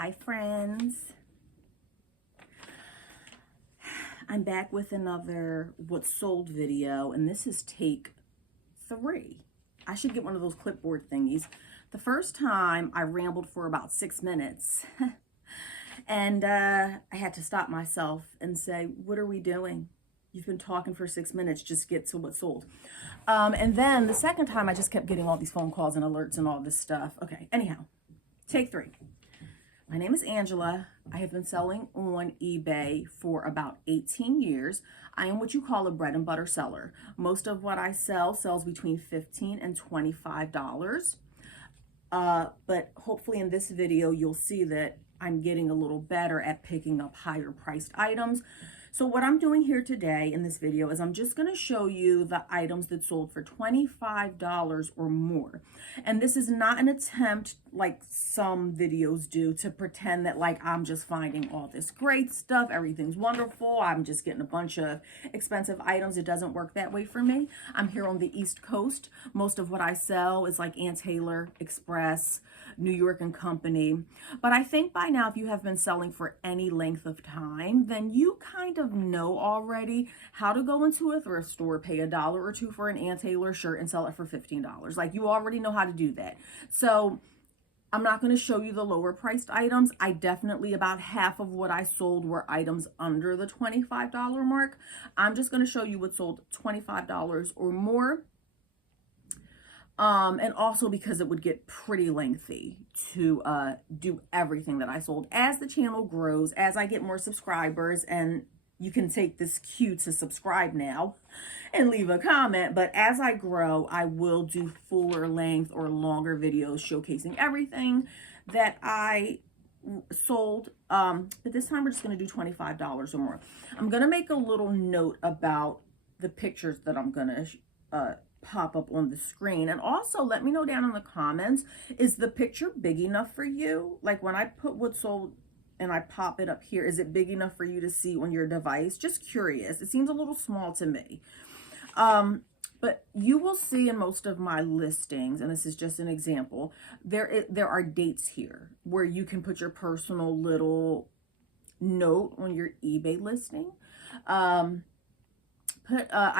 Hi friends, I'm back with another what sold video, and this is take 3. I should get one of those clipboard thingies. The first time I rambled for about 6 minutes and I had to stop myself and say, what are we doing? You've been talking for 6 minutes, just get to what sold. And then the second time I just kept getting all these phone calls and alerts and all this stuff. Okay, anyhow, take 3. My name is Angela. I have been selling on eBay for about 18 years. I am what you call a bread and butter seller. Most of what I sell sells between $15 and $25. But hopefully in this video, you'll see that I'm getting a little better at picking up higher priced items. So what I'm doing here today in this video is I'm just going to show you the items that sold for $25 or more. And this is not an attempt like some videos do to pretend that like I'm just finding all this great stuff, everything's wonderful, I'm just getting a bunch of expensive items. It doesn't work that way for me. I'm here on the East Coast. Most of what I sell is like Ann Taylor, Express, New York and Company. But I think by now, if you have been selling for any length of time, then you kind of know already how to go into a thrift store, pay $1 or $2 for an Ann Taylor shirt and sell it for $15. Like, you already know how to do that. So I'm not going to show you the lower priced items. I definitely, about half of what I sold were items under the $25 mark. I'm just going to show you what sold $25 or more. And also because it would get pretty lengthy to do everything that I sold. As the channel grows, as I get more subscribers, and you can take this cue to subscribe now and leave a comment, but as I grow, I will do fuller length or longer videos showcasing everything that I sold. But this time we're just going to do $25 or more. I'm going to make a little note about the pictures that I'm going to pop up on the screen, and also let me know down in the comments, is the picture big enough for you? Like when I put what sold and I pop it up here, is it big enough for you to see on your device? Just curious. It seems a little small to me. But you will see in most of my listings, and this is just an example, there are dates here where you can put your personal little note on your eBay listing. I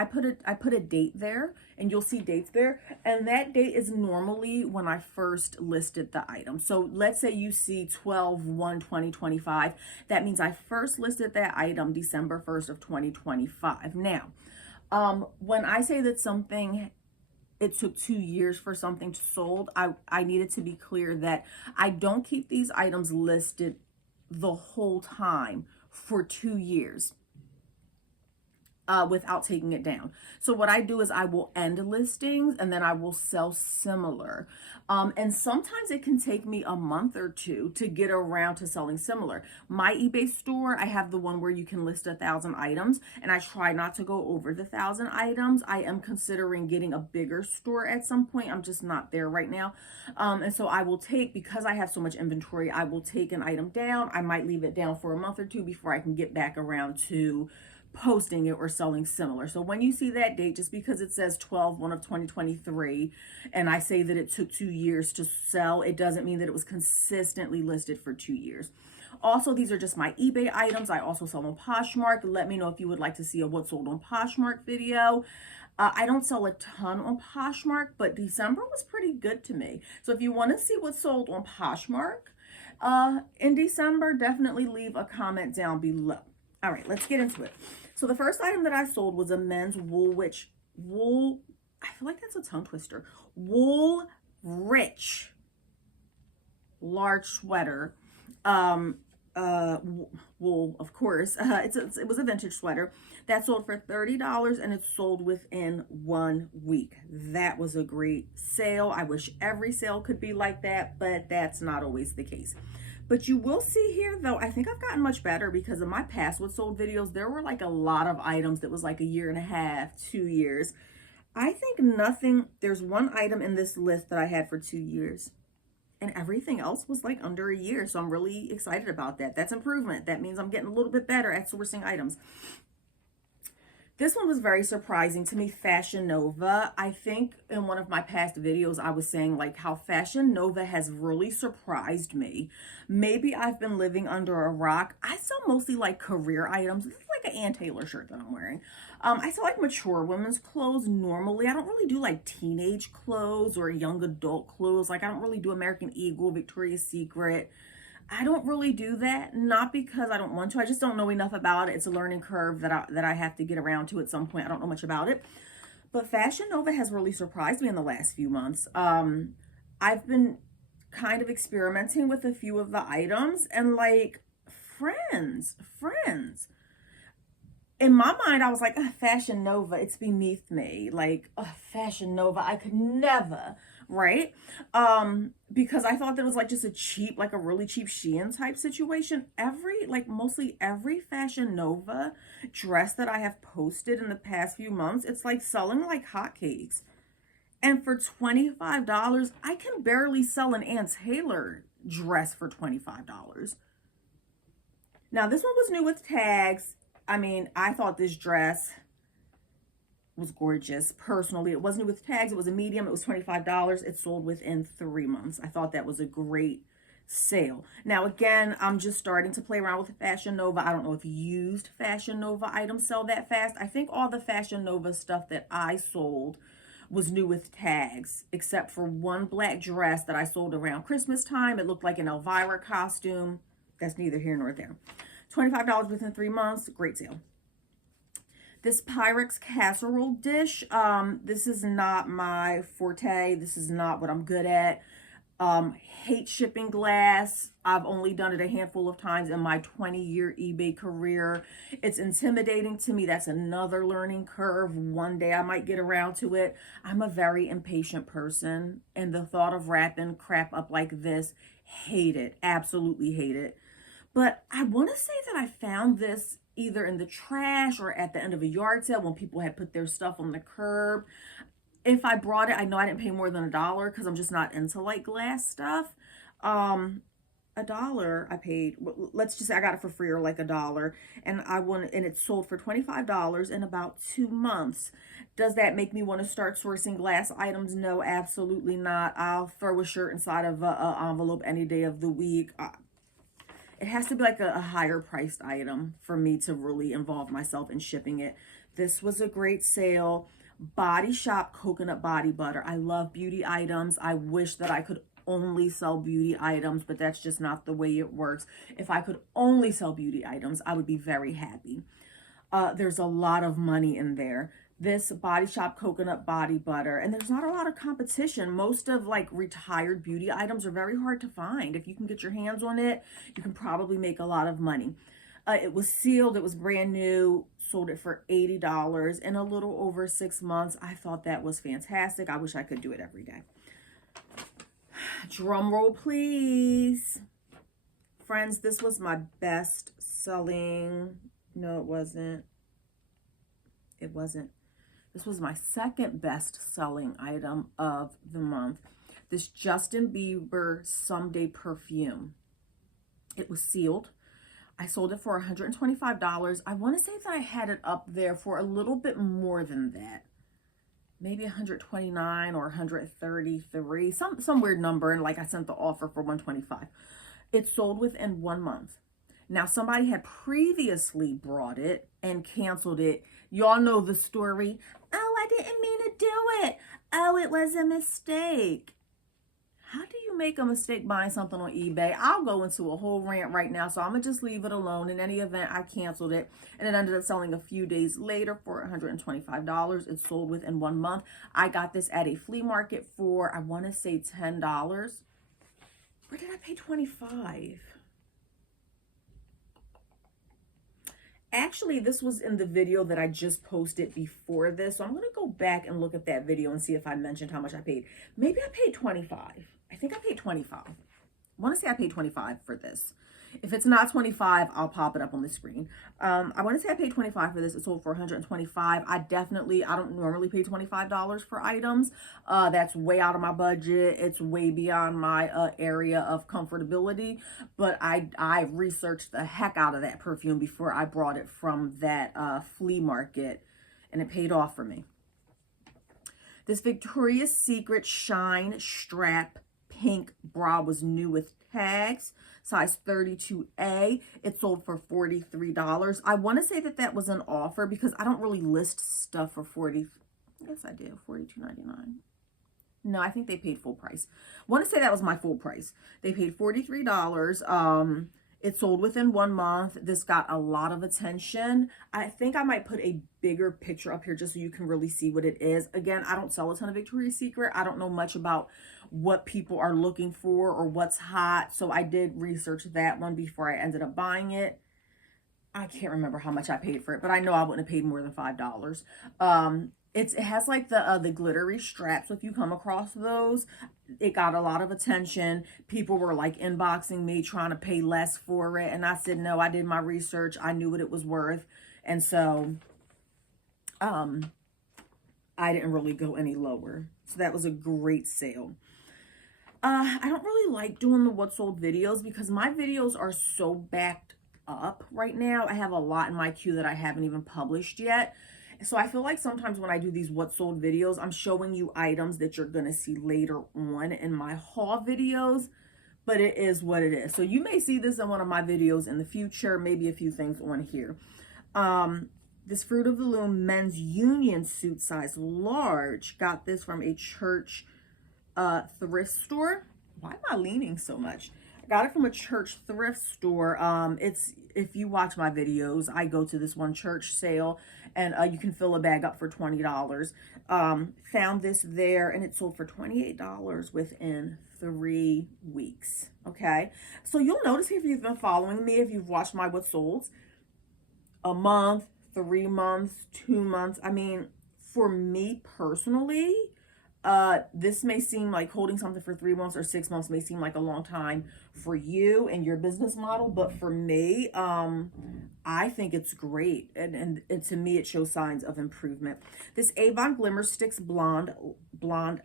put a date there, and you'll see dates there, and that date is normally when I first listed the item. So let's say you see 12/1/2025. That means I first listed that item December 1st of 2025. Now, when I say that something, it took 2 years for something to sold, I needed to be clear that I don't keep these items listed the whole time for 2 years. Without taking it down. So what I do is I will end listings and then I will sell similar. And sometimes it can take me a month or 2 to get around to selling similar. My eBay store, I have the one where you can list 1,000 items, and I try not to go over the 1,000 items. I am considering getting a bigger store at some point. I'm just not there right now. And so I will take, because I have so much inventory, I will take an item down. I might leave it down for a month or 2 before I can get back around to posting it or selling similar. So when you see that date, just because it says 12/1 of 2023 and I say that it took 2 years to sell, it doesn't mean that it was consistently listed for 2 years. Also, these are just my eBay items. I also sell on Poshmark. Let me know if you would like to see a what sold on Poshmark video. I don't sell a ton on Poshmark, but December was pretty good to me. So if you want to see what sold on Poshmark in December, definitely leave a comment down below. All right, let's get into it. So the first item that I sold was a men's Woolrich, I feel like that's a tongue twister, Woolrich large sweater, wool, of course. It was a vintage sweater that sold for $30, and it sold within 1 week. That was a great sale. I wish every sale could be like that, but that's not always the case. But you will see here, though, I think I've gotten much better because in my past what sold videos, there were like a lot of items that was like 1.5 years, 2 years. I think nothing, there's one item in this list that I had for 2 years, and everything else was like under 1 year. So I'm really excited about that. That's improvement. That means I'm getting a little bit better at sourcing items. This one was very surprising to me, Fashion Nova. I think in one of my past videos, I was saying like how Fashion Nova has really surprised me. Maybe I've been living under a rock. I sell mostly like career items. This is like an Ann Taylor shirt that I'm wearing. I sell like mature women's clothes normally. I don't really do like teenage clothes or young adult clothes. Like I don't really do American Eagle, Victoria's Secret. I don't really do that, not because I don't want to. I just don't know enough about it. It's a learning curve that I have to get around to at some point. I don't know much about it. But Fashion Nova has really surprised me in the last few months. I've been kind of experimenting with a few of the items and like friends. In my mind, I was like, Fashion Nova, it's beneath me. Like, Fashion Nova, I could never, right? Because I thought that was like just a cheap, like a really cheap Shein type situation. Mostly every Fashion Nova dress that I have posted in the past few months, it's like selling like hotcakes. And for $25, I can barely sell an Ann Taylor dress for $25. Now, this one was new with tags. I mean, I thought this dress was gorgeous. Personally, it wasn't with tags. It was a medium. It was $25. It sold within 3 months. I thought that was a great sale. Now, again, I'm just starting to play around with Fashion Nova. I don't know if used Fashion Nova items sell that fast. I think all the Fashion Nova stuff that I sold was new with tags, except for one black dress that I sold around Christmas time. It looked like an Elvira costume. That's neither here nor there. $25 within 3 months, great sale. This Pyrex casserole dish, this is not my forte. This is not what I'm good at. Hate shipping glass. I've only done it a handful of times in my 20-year eBay career. It's intimidating to me. That's another learning curve. One day I might get around to it. I'm a very impatient person, and the thought of wrapping crap up like this, hate it. Absolutely hate it. But I want to say that I found this either in the trash or at the end of a yard sale when people had put their stuff on the curb. If I brought it, I know I didn't pay more than $1 because I'm just not into like glass stuff. $1 I paid. Let's just say I got it for free or like $1, and and it sold for $25 in about 2 months. Does that make me want to start sourcing glass items? No, absolutely not. I'll throw a shirt inside of an envelope any day of the week. It has to be like a higher priced item for me to really involve myself in shipping it. This was a great sale. Body Shop coconut body butter. I love beauty items. I wish that I could only sell beauty items, but that's just not the way it works. If I could only sell beauty items, I would be very happy. There's a lot of money in there. This Body Shop coconut body butter, and there's not a lot of competition. Most of like retired beauty items are very hard to find. If you can get your hands on it, you can probably make a lot of money. It was sealed. It was brand new. Sold it for $80 in a little over 6 months. I thought that was fantastic. I wish I could do it every day. Drum roll, please. Friends, this was my best selling. No, it wasn't. It wasn't. This was my second best selling item of the month. This Justin Bieber Someday perfume. It was sealed. I sold it for $125. I want to say that I had it up there for a little bit more than that. Maybe 129 or 133, some weird number, and like I sent the offer for 125. It sold within 1 month. Now, somebody had previously brought it and canceled it. Y'all know the story. Oh, I didn't mean to do it. Oh, it was a mistake. How do you make a mistake buying something on eBay? I'll go into a whole rant right now, so I'm going to just leave it alone. In any event, I canceled it, and it ended up selling a few days later for $125. It sold within 1 month. I got this at a flea market for, I want to say $10. Where did I pay $25? Actually, this was in the video that I just posted before this. So I'm going to go back and look at that video and see if I mentioned how much I paid. Maybe I paid $25. I think I paid $25. I want to say I paid $25 for this. If it's not $25, I'll pop it up on the screen. I want to say I paid $25 for this. It sold for $125. I don't normally pay $25 for items. That's way out of my budget. It's way beyond my area of comfortability. But I researched the heck out of that perfume before I brought it from that flea market. and it paid off for me. This Victoria's Secret Shine Strap pink bra was new with tags, size 32A. It sold for $43. I want to say that that was an offer because I don't really list stuff for 40. Yes, I do. $42.99. No, I think they paid full price. I want to say that was my full price. They paid $43. It sold within 1 month. This got a lot of attention. I think I might put a bigger picture up here just so you can really see what it is. Again, I don't sell a ton of Victoria's Secret. I don't know much about what people are looking for or what's hot. So I did research that one before I ended up buying it. I can't remember how much I paid for it, but I know I wouldn't have paid more than $5. It has like the glittery straps. So if you come across those, it got a lot of attention. People were like inboxing me trying to pay less for it. And I said, no, I did my research. I knew what it was worth. And so I didn't really go any lower. So that was a great sale. I don't really like doing the what sold videos because my videos are so backed up right now. I have a lot in my queue that I haven't even published yet. So I feel like sometimes when I do these what sold videos, I'm showing you items that you're going to see later on in my haul videos, but it is what it is. So you may see this in one of my videos in the future, maybe a few things on here. This Fruit of the Loom men's union suit size large. Got this from a church thrift store. Why am I leaning so much? I got it from a church thrift store. If you watch my videos, I go to this one church sale and you can fill a bag up for $20. Found this there and it sold for $28 within 3 weeks. Okay. So you'll notice if you've been following me, if you've watched my what solds, a month, 3 months, 2 months. I mean, for me personally, this may seem like holding something for 3 months or 6 months may seem like a long time for you and your business model, but for me, I think it's great, and to me it shows signs of improvement. This Avon Glimmer Sticks blonde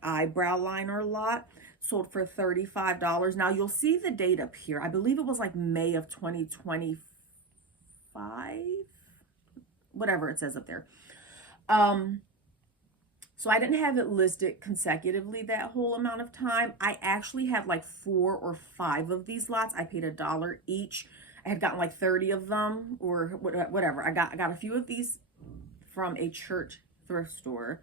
eyebrow liner lot sold for $35. Now you'll see the date up here. I believe it was like May of 2025, whatever it says up there. So I didn't have it listed consecutively that whole amount of time. I actually had like 4 or 5 of these lots. I paid $1 each. I had gotten like 30 of them or whatever. I got a few of these from a church thrift store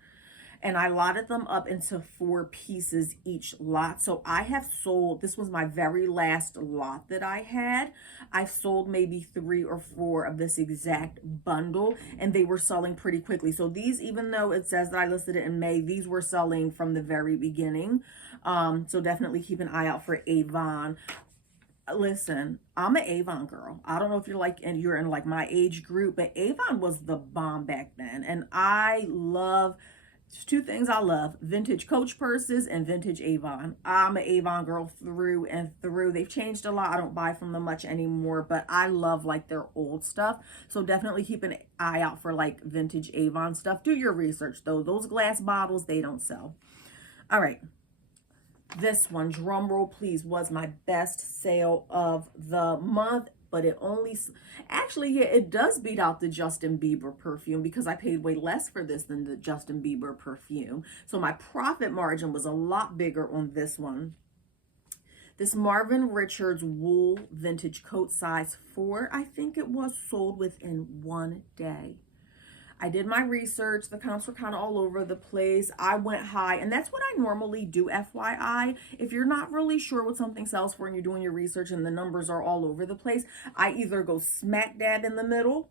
and I lotted them up into 4 pieces each lot. So I have sold, this was my very last lot that I had. I've sold maybe 3 or 4 of this exact bundle and they were selling pretty quickly. So these, even though it says that I listed it in May, these were selling from the very beginning. So definitely keep an eye out for Avon. Listen, I'm an Avon girl. I don't know if you're in like my age group, but Avon was the bomb back then. And I love, there's 2 things I love: vintage Coach purses and vintage Avon. I'm an Avon girl through and through. They've changed a lot. I don't buy from them much anymore, but I love like their old stuff. So definitely keep an eye out for like vintage Avon stuff. Do your research though. Those glass bottles, they don't sell. All right. This one, drum roll please, was my best sale of the month, but it only, actually, yeah, it does beat out the Justin Bieber perfume because I paid way less for this than the Justin Bieber perfume. So my profit margin was a lot bigger on this one. This Marvin Richards wool vintage coat size 4, I think it was, sold within 1 day. I did my research. The comps were kind of all over the place. I went high, and that's what I normally do, FYI. If you're not really sure what something sells for and you're doing your research and the numbers are all over the place, I either go smack dab in the middle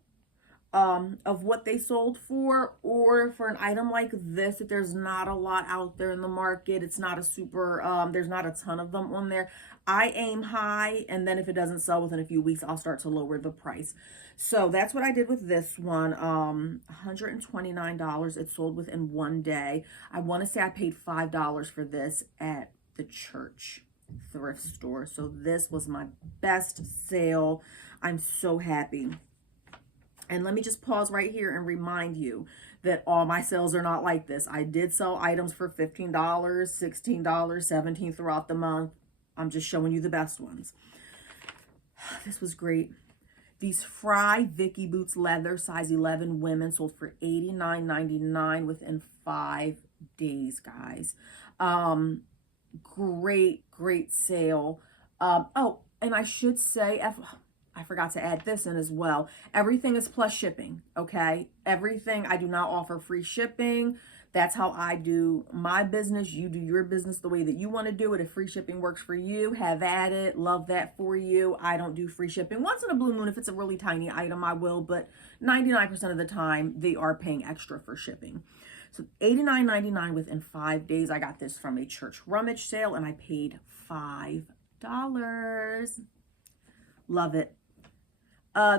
of what they sold for, or for an item like this, if there's not a lot out there in the market, it's not a super, there's not a ton of them on there, I aim high, and then if it doesn't sell within a few weeks, I'll start to lower the price. So that's what I did with this one. $129. It sold within 1 day. I want to say I paid $5 for this at the church thrift store. So this was my best sale. I'm so happy. And let me just pause right here and remind you that all my sales are not like this. I did sell items for $15, $16, $17 throughout the month. I'm just showing you the best ones. This was great. These Fry Vicky boots, leather, size 11 women, sold for $89.99 within 5 days, guys. Great sale. Oh, and I should say, I forgot to add this in as well. Everything is plus shipping, okay? Everything, I do not offer free shipping. That's how I do my business. You do your business the way that you want to do it. If free shipping works for you, have at it. Love that for you. I don't do free shipping. Once in a blue moon, if it's a really tiny item, I will, but 99% of the time, they are paying extra for shipping. So $89.99 within 5 days. I got this from a church rummage sale, and I paid $5. Love it.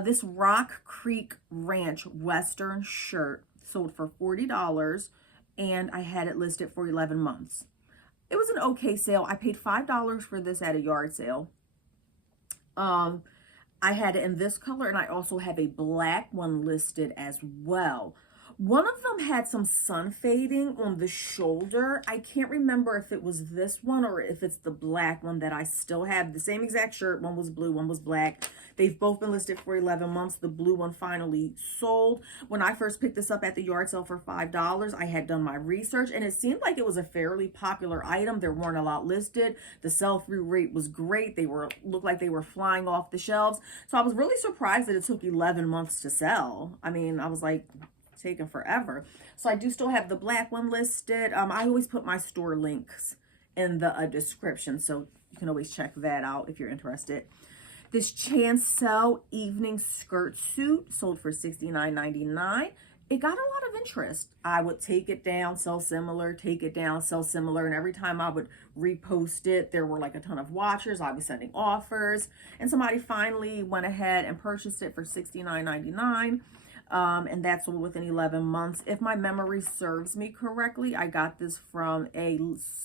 This Rock Creek Ranch Western shirt sold for $40, and I had it listed for 11 months. It was an okay sale. I paid $5 for this at a yard sale. I had it in this color, and I also have a black one listed as well. One of them had some sun fading on the shoulder. I can't remember if it was this one or if it's the black one that I still have. The same exact shirt. One was blue, one was black. They've both been listed for 11 months. The blue one finally sold. When I first picked this up at the yard sale for $5, I had done my research, and it seemed like it was a fairly popular item. There weren't a lot listed. The sell-through rate was great. They looked like they were flying off the shelves. So I was really surprised that it took 11 months to sell. I mean, I was like, taken forever. So I do still have the black one listed. I always put my store links in the description, so you can always check that out if you're interested. This Chancel evening skirt suit sold for $69.99. It got a lot of interest. I would take it down, sell similar, take it down, sell similar, and every time I would repost it, there were like a ton of watchers. I was sending offers, and somebody finally went ahead and purchased it for $69.99. And that's within 11 months. If my memory serves me correctly, I got this from a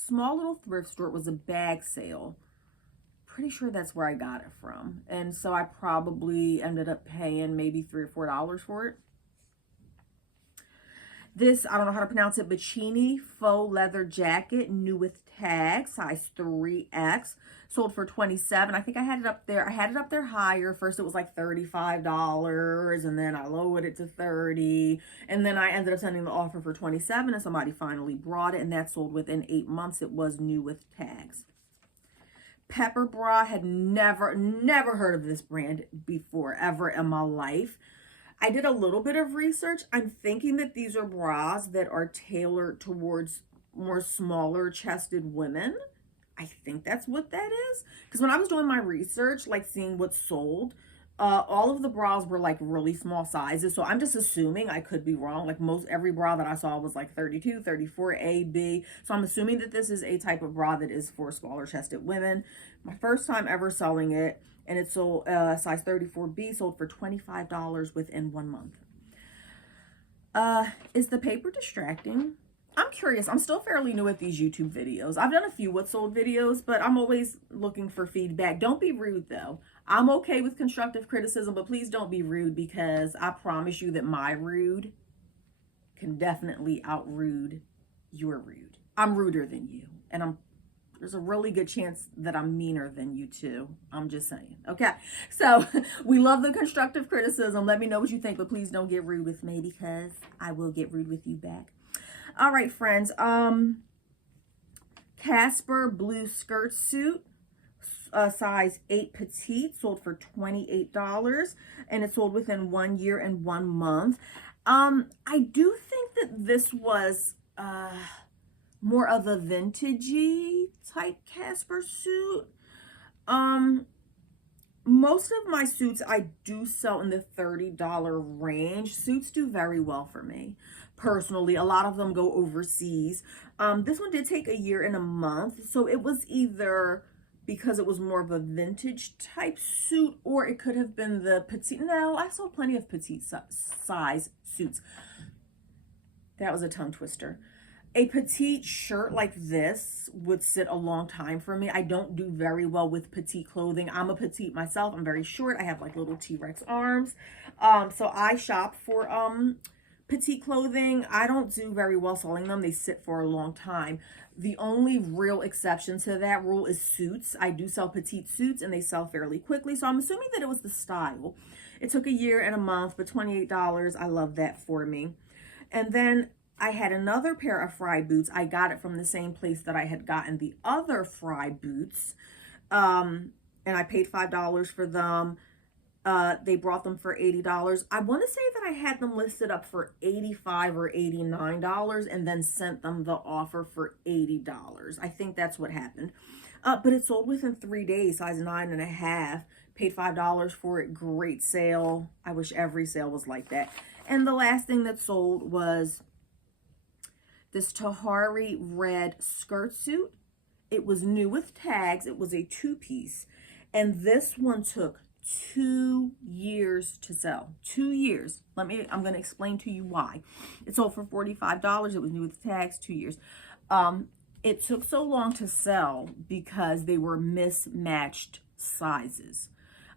small little thrift store. It was a bag sale. Pretty sure that's where I got it from. And so I probably ended up paying maybe $3 or $4 for it. This, I don't know how to pronounce it, Bacchini faux leather jacket, new with tag, size 3X, sold for $27. I think I had it up there. I had it up there higher. First it was like $35, and then I lowered it to $30, and then I ended up sending the offer for $27, and somebody finally brought it, and that sold within 8 months. It was new with tags. Pepper Bra, had never heard of this brand before, ever in my life. I did a little bit of research. I'm thinking that these are bras that are tailored towards more smaller chested women. I think that's what that is. Because when I was doing my research, like seeing what's sold, all of the bras were like really small sizes. So I'm just assuming, I could be wrong. Like every bra that I saw was like 32, 34, A, B. So I'm assuming that this is a type of bra that is for smaller chested women. My first time ever selling it. And it sold size 34B, sold for $25 within 1 month. Is the paper distracting? I'm curious. I'm still fairly new at these YouTube videos. I've done a few what sold videos, but I'm always looking for feedback. Don't be rude, though. I'm okay with constructive criticism, but please don't be rude, because I promise you that my rude can definitely out-rude your rude. I'm ruder than you, and there's a really good chance that I'm meaner than you too. I'm just saying. Okay. So we love the constructive criticism. Let me know what you think, but please don't get rude with me, because I will get rude with you back. All right, friends. Casper blue skirt suit, size 8 petite, sold for $28, and it sold within 1 year and 1 month. I do think that this was, more of a vintagey type Casper suit. Most of my suits I do sell in the $30 range. Suits do very well for me personally. A lot of them go overseas. This one did take 1 year and 1 month, so it was either because it was more of a vintage type suit, or it could have been the petite. No, I sold plenty of petite size suits. That was a tongue twister. A petite shirt like this would sit a long time for me. I don't do very well with petite clothing. I'm a petite myself. I'm very short. I have like little T-Rex arms. So I shop for petite clothing. I don't do very well selling them. They sit for a long time. The only real exception to that rule is suits. I do sell petite suits and they sell fairly quickly. So I'm assuming that it was the style. It took a year and a month, but $28, I love that for me. And then I had another pair of Fry boots. I got it from the same place that I had gotten the other Fry boots. And I paid $5 for them. They brought them for $80. I want to say that I had them listed up for $85 or $89 and then sent them the offer for $80. I think that's what happened. But it sold within 3 days, size 9.5. Paid $5 for it. Great sale. I wish every sale was like that. And the last thing that sold was this Tahari red skirt suit. It was new with tags. It was a 2-piece. And this one took 2 years to sell. 2 years. I'm going to explain to you why. It sold for $45. It was new with tags, 2 years. It took so long to sell because they were mismatched sizes.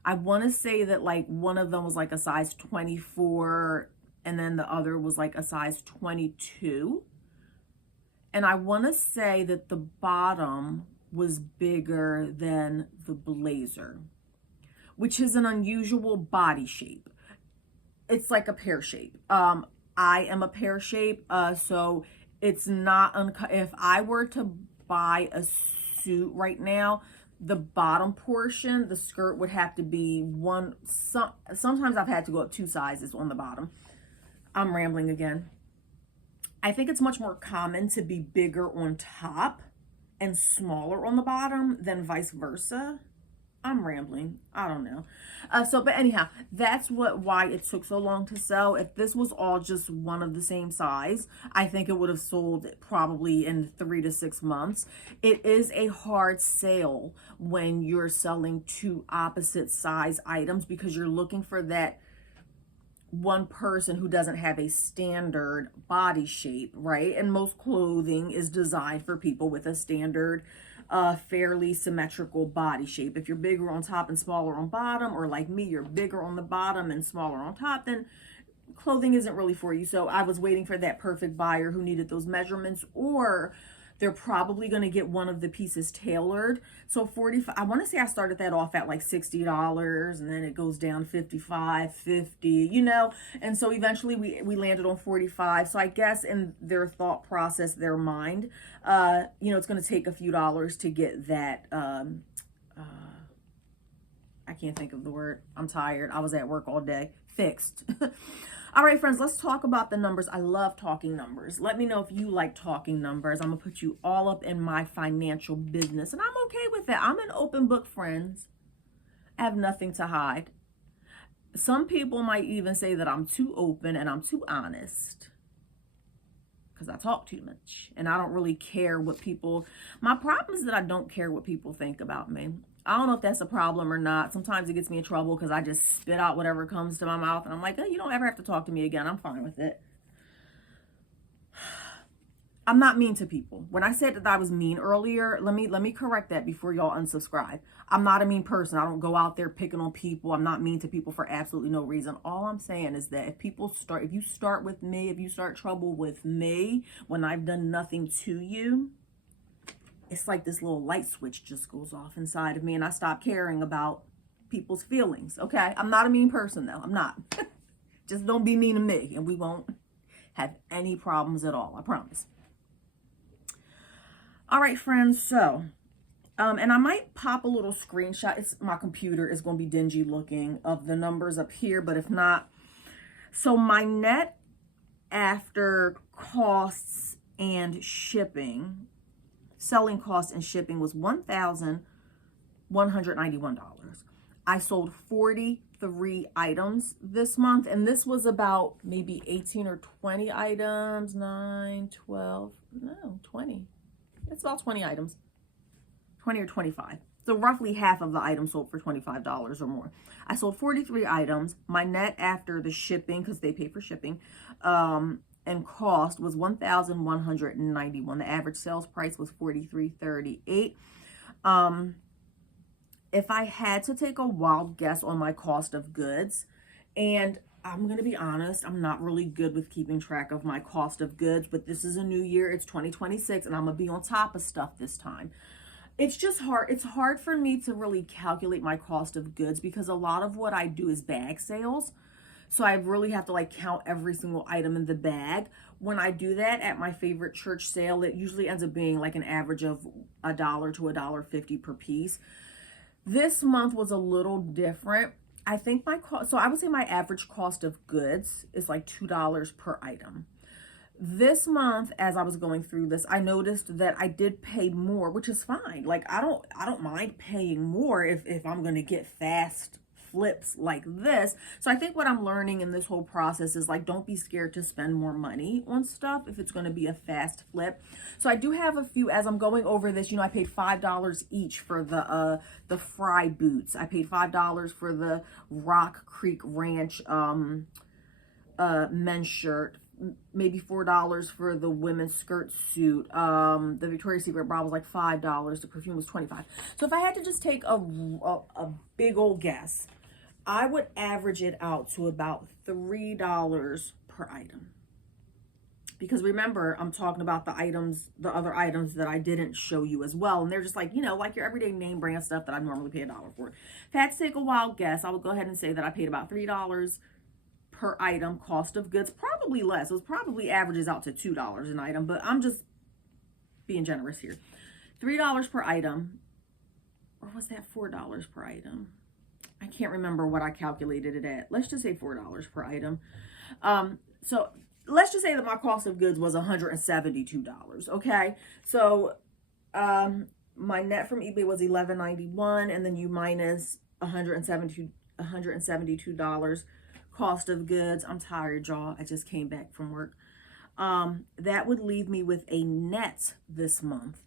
I want to say that like one of them was like a size 24 and then the other was like a size 22. And I want to say that the bottom was bigger than the blazer, which is an unusual body shape. It's like a pear shape. I am a pear shape, so it's not, if I were to buy a suit right now, the bottom portion, the skirt would have to be sometimes I've had to go up 2 sizes on the bottom. I'm rambling again. I think it's much more common to be bigger on top and smaller on the bottom than vice versa. I'm rambling. I don't know. But anyhow, that's why it took so long to sell. If this was all just one of the same size, I think it would have sold probably in 3 to 6 months. It is a hard sale when you're selling 2 opposite size items because you're looking for that one person who doesn't have a standard body shape, right? And most clothing is designed for people with a standard fairly symmetrical body shape. If you're bigger on top and smaller on bottom, or like me, you're bigger on the bottom and smaller on top, then clothing isn't really for you. So I was waiting for that perfect buyer who needed those measurements, or they're probably going to get one of the pieces tailored. So I want to say I started that off at like $60 and then it goes down 55, 50, you know? And so eventually we landed on 45. So I guess in their thought process, their mind, you know, it's going to take a few dollars to get that, I can't think of the word. I'm tired. I was at work all day. Fixed. All right, friends, let's talk about the numbers. I love talking numbers. Let me know if you like talking numbers. I'm going to put you all up in my financial business, and I'm okay with that. I'm an open book, friends. I have nothing to hide. Some people might even say that I'm too open and I'm too honest because I talk too much, and I don't really care what people... My problem is that I don't care what people think about me. I don't know if that's a problem or not. Sometimes it gets me in trouble because I just spit out whatever comes to my mouth. And I'm like, oh, you don't ever have to talk to me again. I'm fine with it. I'm not mean to people. When I said that I was mean earlier, let me correct that before y'all unsubscribe. I'm not a mean person. I don't go out there picking on people. I'm not mean to people for absolutely no reason. All I'm saying is that if you start with me, if you start trouble with me when I've done nothing to you, it's like this little light switch just goes off inside of me and I stop caring about people's feelings. Okay. I'm not a mean person though. I'm not. Just don't be mean to me and we won't have any problems at all. I promise. All right, friends. So, and I might pop a little screenshot. My computer is going to be dingy looking of the numbers up here, but if not, so my net after costs and shipping, selling costs and shipping was $1,191. I sold 43 items this month, and this was about maybe 18 or 20 items, 20. It's about 20 items, 20 or 25. So roughly half of the items sold for $25 or more. I sold 43 items. My net after the shipping, because they pay for shipping, and cost was $1,191. The average sales price was $43.38. If I had to take a wild guess on my cost of goods, and I'm going to be honest, I'm not really good with keeping track of my cost of goods, but this is a new year. It's 2026 and I'm going to be on top of stuff this time. It's just hard. It's hard for me to really calculate my cost of goods because a lot of what I do is bag sales. So I really have to like count every single item in the bag. When I do that at my favorite church sale, it usually ends up being like an average of $1 to $1.50 per piece. This month was a little different. I think my cost, so I would say my average cost of goods is like $2 per item. This month, as I was going through this, I noticed that I did pay more, which is fine. Like I don't mind paying more if I'm going to get fast flips like this. So I think what I'm learning in this whole process is like, don't be scared to spend more money on stuff if it's going to be a fast flip. So I do have a few, as I'm going over this, you know, I paid $5 each for the fry boots. I paid $5 for the Rock Creek Ranch men's shirt, maybe $4 for the women's skirt suit. The Victoria's Secret bra was like $5. The perfume was $25. So if I had to just take a big old guess, I would average it out to about $3 per item. Because remember, I'm talking about the items, the other items that I didn't show you as well. And they're just like, you know, like your everyday name brand stuff that I normally pay $1 for. If I had to take a wild guess, I would go ahead and say that I paid about $3 per item cost of goods, probably less. It probably averages out to $2 an item, but I'm just being generous here. $3 per item, or was that $4 per item? I can't remember what I calculated it at. Let's just say $4 per item. So let's just say that my cost of goods was $172. Okay, so my net from eBay was $11.91, and then you minus $172 cost of goods. I'm tired, y'all. I just came back from work. That would leave me with a net this month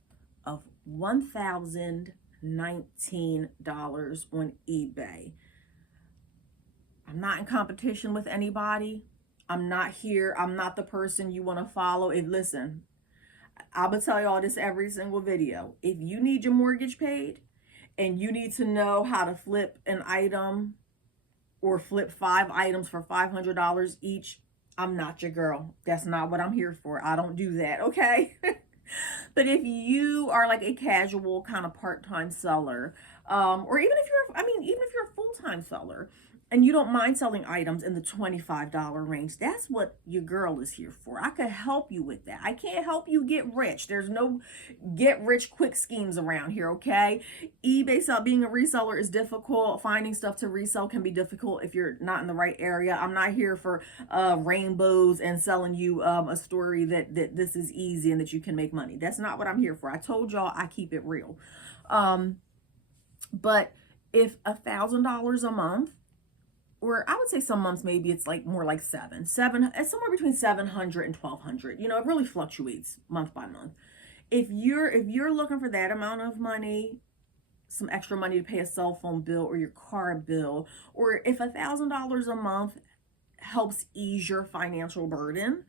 of $1,019 on eBay. I'm not in competition with anybody. I'm not here. I'm not the person you want to follow. And listen, I will tell y'all this every single video. If you need your mortgage paid and you need to know how to flip an item or flip 5 items for $500 each, I'm not your girl. That's not what I'm here for. I don't do that, okay? But if you are like a casual kind of part-time seller, or even if you're a full-time seller and you don't mind selling items in the $25 range, that's what your girl is here for. I could help you with that. I can't help you get rich. There's no get rich quick schemes around here, okay? eBay being a reseller is difficult. Finding stuff to resell can be difficult if you're not in the right area. I'm not here for rainbows and selling you a story that this is easy and that you can make money. That's not what I'm here for. I told y'all I keep it real. But if $1,000 a month, or I would say some months maybe it's like more like seven, it's somewhere between 700 and 1,200. You know, it really fluctuates month by month. If you're looking for that amount of money, some extra money to pay a cell phone bill or your car bill, or if $1,000 a month helps ease your financial burden,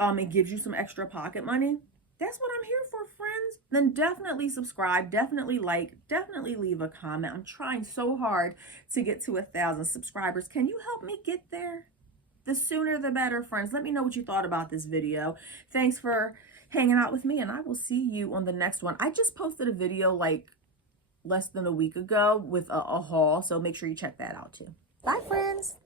it gives you some extra pocket money, that's what I'm here for, friends. Then definitely subscribe, definitely like, definitely leave a comment. I'm trying so hard to get to 1,000 subscribers. Can you help me get there? The sooner the better, friends. Let me know what you thought about this video. Thanks for hanging out with me, and I will see you on the next one. I just posted a video like less than a week ago with a haul, so make sure you check that out too. Bye, friends.